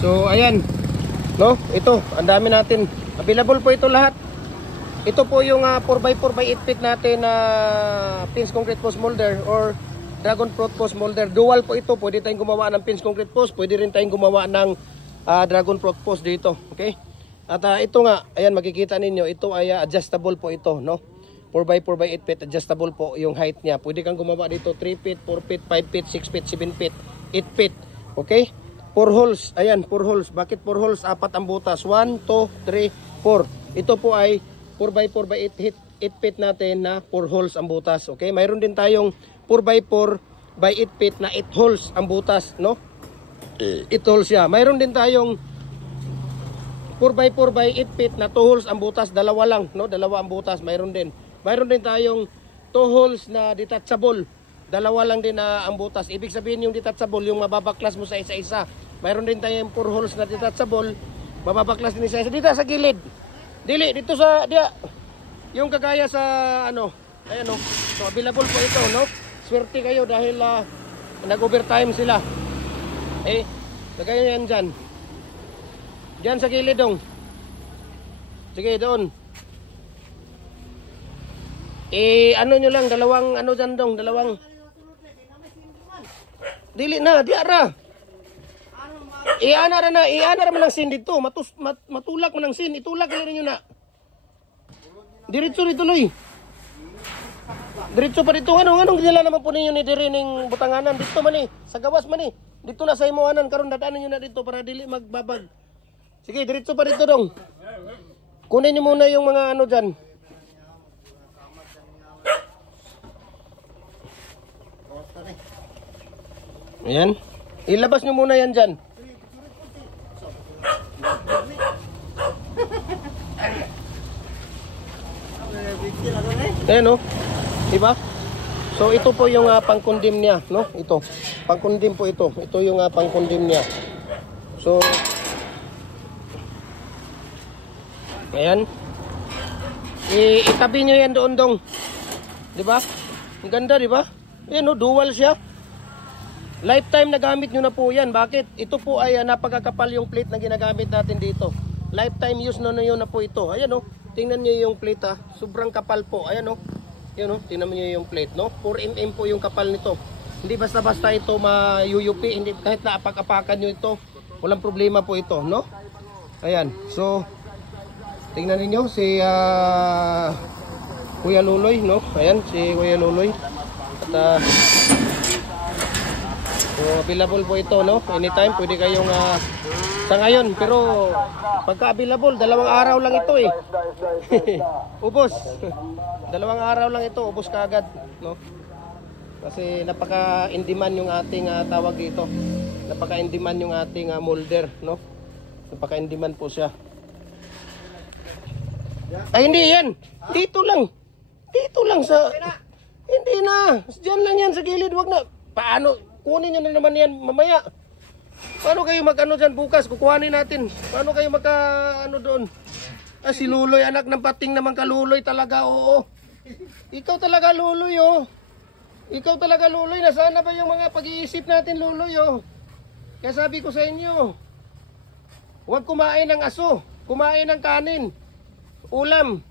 So ayan, no? Ito, ang dami natin. Available po ito lahat. Ito po yung 4x4x8 feet natin na pins concrete post molder or dragon fruit post molder. Dual po ito. Pwede tayong gumawa ng pins concrete post, pwede rin tayong gumawa ng dragon fruit post dito. Okay? At ito nga, ayan makikita ninyo, ito ay adjustable po ito, no? 4x4x8 feet, adjustable po yung height niya. Pwede kang gumawa dito 3 feet, 4 feet, 5 feet, 6 feet, 7 feet, 8 feet. Okay? 4 holes. Ayan, 4 holes. Bakit 4 holes? 4 ang butas. 1, 2, 3, 4. Ito po ay 4x4x8 feet natin na 4 holes ang butas. Okay? Mayroon din tayong 4x4x8 feet na 8 holes ang butas, no? 8 holes siya. Mayroon din tayong 4x4x8 feet na 2 holes ang butas, dalawa lang, no? Dalawa ang butas, mayroon din. Mayroon din tayong 2 holes na detachable. Dalawa lang din na ang butas. Ibig sabihin yung detachable, yung mababaklas mo sa isa-isa. Mayroon din tayong 4 holes na detachable, mababaklas din isa-isa. Dito sa gilid. Dili, dito sa, yung kagaya sa, ayan o. So, available po ito, no? Swerte kayo dahil nag-overtime sila. Lagay nyo yan dyan. Diyan sa gilid dong. Sige, doon. Ano nyo lang, dalawang dyan dong, dalawang. Dili na, diara. Ianara man ng sin dito. Matulak man ng sin. Itulak na rin nyo na. Diretso dituloy. Diretso pa dito. Anong ginala naman po ninyo ni Dirining butanganan? Dito man sa gawas man Dito na sa imuanan. Karon dadaanan nyo na dito para dili magbabag. Sige, diretso pa dito dong. Kunin nyo muna yung mga dyan. Ayan. Ilabas nyo muna yan dyan. Ayan o. Diba? So ito po yung pangkundim niya, no? Ito. Pangkundim po ito. Ito yung pangkundim niya. So ayan. Itabi nyo yan doon dong. Diba? Ang ganda, diba? Ayan o, dual siya. Lifetime na gamit nyo na po yan. Bakit? Ito po ay napakakapal yung plate na ginagamit natin dito. Lifetime use na yun na po ito. Ayan o. Tingnan nyo yung plate Sobrang kapal po. Ayan o. Ayan o. Tingnan nyo yung plate, no? 4mm po yung kapal nito. Hindi basta-basta ito mayuyupi. Hindi, kahit na apak-apakan nyo ito, walang problema po ito, no? Ayan. So, tingnan niyo si Kuya Luloy, no? Ayan, si Kuya Luloy. At so, available po ito, no? Anytime, pwede kayong sa ngayon. Pero, pagka available, 2 araw lang ito Ubos. 2 araw lang ito, ubos kaagad, no? Kasi napaka-in-demand yung ating tawag dito. Napaka-in-demand yung ating molder, no? Napaka-in-demand po siya. Ay, hindi yan. Dito lang. Dito lang sa... Hindi na. Diyan lang yan sa gilid. Wag na. Paano? Kunin nyo na naman yan mamaya. Paano kayo mag-ano dyan bukas? Kukuhanin natin. Paano kayo doon? Si Luloy, anak ng pating naman ka Luloy talaga, oo. Ikaw talaga Luloy, Ikaw talaga Luloy. Nasaan na ba yung mga pag-iisip natin, Luloy, Kaya sabi ko sa inyo, huwag kumain ng aso. Kumain ng kanin. Ulam.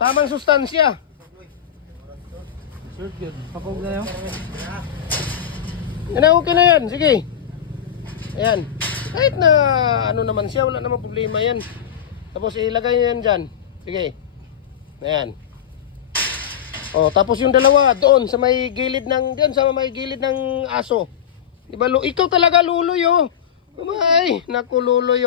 Tamang sustansya. Pakog na yun. Okay na yan. Sige. Ayan. Kahit na naman siya, wala naman problema yan. Tapos ilagay nyo yan dyan. Sige. Ayan. Tapos yung dalawa doon sa may gilid ng aso. Diba, ikaw talaga Luloy, Ay, naku Luloy,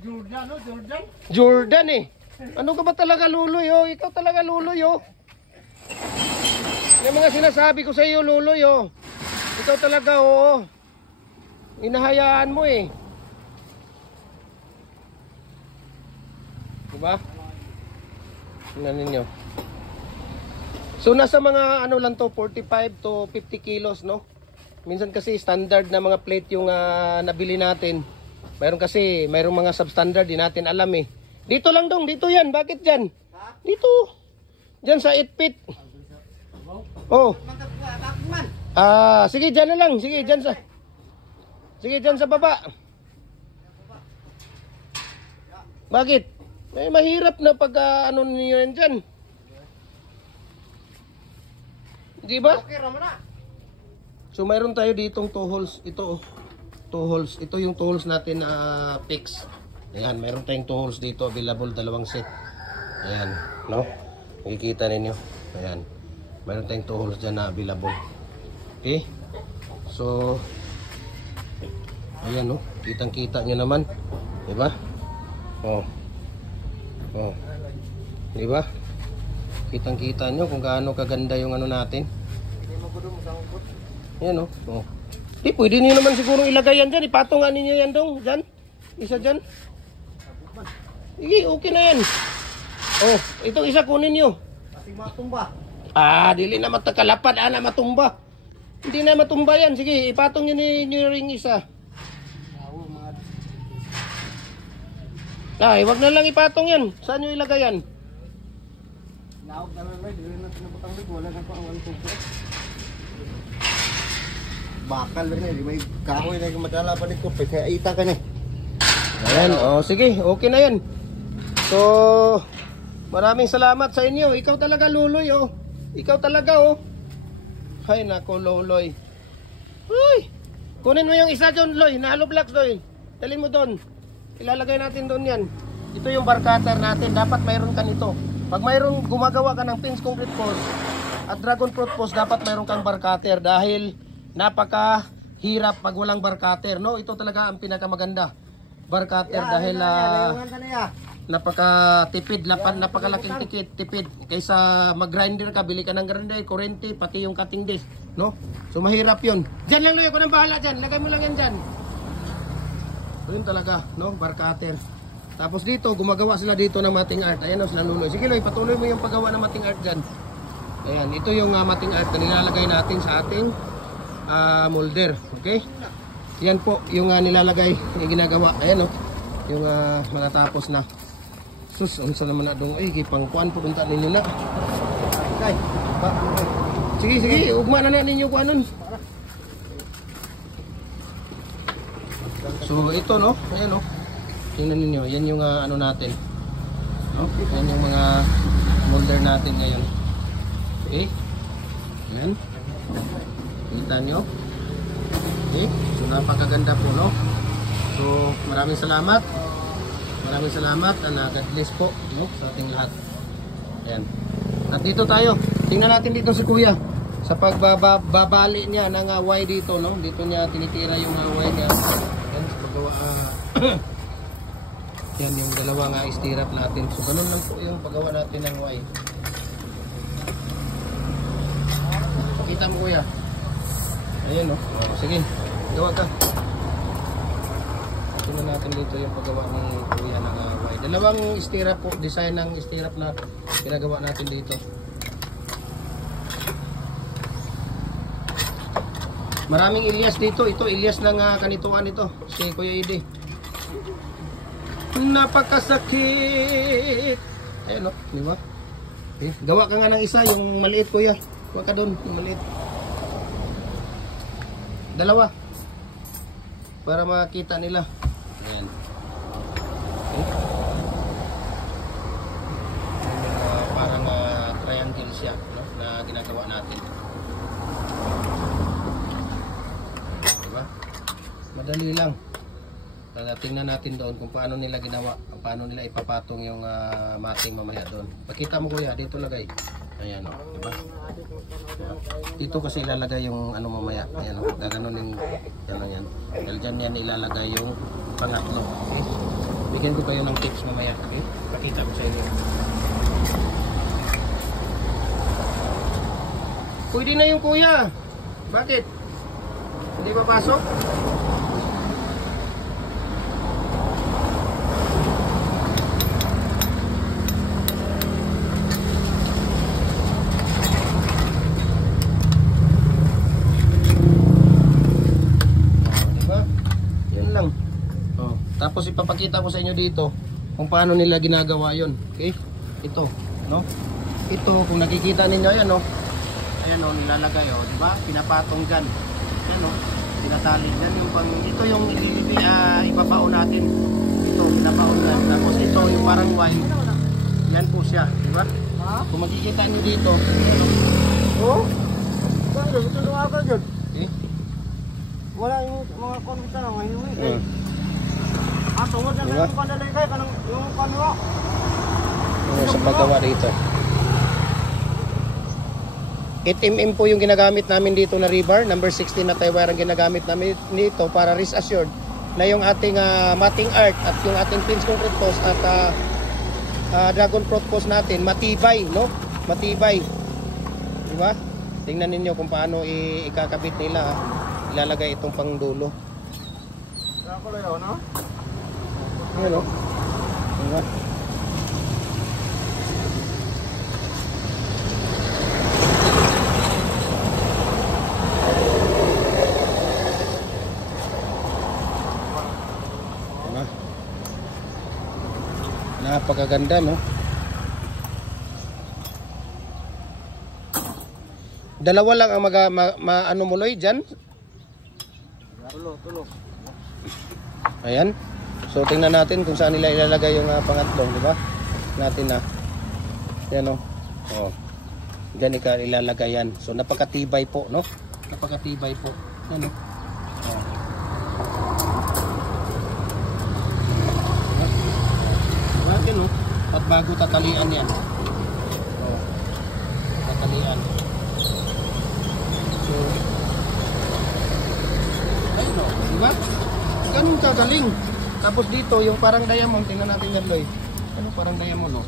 Jordan, Jordan? Jordan, Ano ka ba talaga Luloy, Ikaw talaga Luloy, Yung mga sinasabi ko sa iyo, Luloy, Ikaw talaga, Inahayaan mo, Diba? Tingnan ninyo. So, nasa mga, lang to, 45 to 50 kilos, no? Minsan kasi standard na mga plate yung nabili natin. Mayroong mga substandard, di natin alam, Dito lang dong, dito yan. Bakit dyan? Dito. Dyan sa 8 feet. Sige, dyan na lang. Sige, dyan sa... Sige, dyan sa baba. Bakit? Mahirap na pag ano niyo yan dyan. Di ba? Okay, ramo na. So mayroon tayo ditong 2 holes. Ito 2 holes. Ito yung 2 holes natin na fix. Ayan, mayroon tayong 2 holes dito available, dalawang set. Ayan, no? Nakikita ninyo. Ayan. Mayroon tayong 2 holes dyan na available. Okay? So ayan, no? Kitang-kita nyo naman. Diba? Oh. Oh. Diba? Kitang-kita nyo kung gaano kaganda yung ano natin. Ayan, no? Oh. Di, pwede nyo naman siguro ilagay yan dyan. Ipatungan ninyo yan dong. Dyan. Isa dyan. Sige, okay na yan. Oh, itong isa kunin nyo. Kasi matumba. Dili na matakalapad. Na matumba. Hindi na matumba yan. Sige, ipatong nyo ninyo ring isa. Wag na lang ipatong yan. Saan nyo ilagay yan? Naog na lang, dili na pinabutang rig, wala na pa ang 1 bakal rin eh, may kahoy na yung madalaban nito, kaya ita ka na. Ayan, sige, okay na yan. So, maraming salamat sa inyo. Ikaw talaga, Luloy, oh. Ikaw talaga, oh. Ay, nako, Luloy. Uy, kunin mo yung isa dyan, Loy, na hollow blocks, Loy. Dalhin mo doon. Ilalagay natin doon yan. Ito yung bar cutter natin. Dapat mayroon ka nito. Pag mayroon gumagawa ka ng pins concrete post at dragon fruit post, dapat mayroon kang bar cutter dahil napakahirap pag walang bar cutter, no? Ito talaga ang pinakamaganda. Bar cutter dahil napakatipid, napakalaking tipid. Kaysa mag-grinder ka, bili ka ng grinder, kurente, pati yung cutting disc, no? So mahirap 'yun. Diyan lang, Loy, ako nang bahala diyan. Lagay mo lang yan diyan. Yun talaga, no? Bar cutter. Tapos dito, gumagawa sila dito ng matting art. Ayan, sila Luloy. Sige, Loy, patuloy mo yung paggawa ng matting art dyan. Ayan, ito yung matting art na nilalagay natin sa ating molder. Okay? Yan po yung nilalagay, yung ginagawa. Ayan, no? Yung mga tapos na. Sus, unsa naman na dong. Ay, kipangkuan po punta ninyo na. Okay. Sige, ugma na ninyo kuan nun. So ito, no, ayan, no, tingnan niyo, yan yung ano natin, no? Yan yung mga molder natin ngayon. Okay, yan, kita nyo. Okay, so napakaganda po, no? So maraming salamat and God bless po, no, sa ating lahat. Ayan, at dito tayo, tingnan natin dito si Kuya sa pagbabali niya ng Y dito, no? Dito niya tinitira yung Y niya. Yan yung dalawang stirrup natin. So ganun lang po yung paggawa natin ng Y. Pakita mo, Kuya. Ayun, sige, gawa ka. Tingnan natin dito yung paggawa ni Kuya ng Y. Dalawang stirrup po, design ng stirrup na ginagawa natin dito. Maraming Ilyas dito. Ito Ilyas ng kanituan ito. Si Kuya Ide. Napakasakit. Ayan, no? Di ba? Okay. Gawa ka nga ng isa. Yung maliit, Kuya. Gawa ka doon. Yung maliit. Dalawa. Para makita nila. Ayan. Okay. Parang triangle siya, no? Na ginagawa natin. Madali lang. Tingnan natin doon kung paano nila ginawa, paano nila ipapatong yung mating mamaya doon. Pakita mo, Kuya, dito lagay. Ayan, o, diba? Dito kasi ilalagay yung ano mamaya. Ayan, o, gaganunin yan. Dahil dyan yan ilalagay yung pangatlo. Okay? Bigyan ko kayo ng tips mamaya. Okay? Pakita ko sa inyo. Pwede na yung Kuya. Bakit? Hindi ba pasok? Tapos ipapakita ko sa inyo dito kung paano nila ginagawa yon. Okay? Ito, no? Ito, kung nakikita ninyo, ayan, no? Ayan, no, nilalagay, oh, di ba? Pinapatong dyan. Ayan, no? tinatali. Yan yung pang, ito yung ibabaon natin. Ito, pinabaon yan. Tapos ito yung parang wine. Yan po siya, di ba? Ha? Kung makikita nyo dito, Oh? Saan yun? Ito nung agad yun. eh, Wala yung mga konbita lang ngayon. uh, Tungod na Diba? yung pandaling kayo, kanang yung kanwa. sa paggawa dito. 8mm po yung ginagamit namin dito na rebar. Number 16 na tie wire ang ginagamit namin dito para rest assured na yung ating matting art at yung ating pins concrete post at dragon fruit post natin matibay, no? Matibay. Di ba? Tingnan ninyo kung paano ikakabit nila. Ilalagay itong pangdulo. Kaya ko lang yun, no? Ano? Di ba? Diba? Napakaganda, no? Dalawa lang ang ano mo Loy dyan. Tulo. Ayan. So tingnan natin kung saan nila ilalagay yung pangatlong, di ba? Natin na. Yan o. Oh. Diyan ilalagay yan. So napakatibay po, no? Napakatibay po. Yan o. Oh. Bakit no? At bago tatalian yan. Oh. Tatalian. So ayun o. Di ba? Ganun kagaling. Tapos dito, yung parang diamond, tingnan natin yan, Loy. Ano parang diamond, no?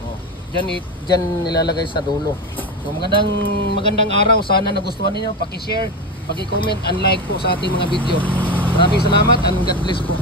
Oh. Diyan nilalagay sa dulo. So, magandang araw. Sana nagustuhan niyo. Paki-share, paki-comment, and like po sa ating mga video. Maraming salamat and God bless po.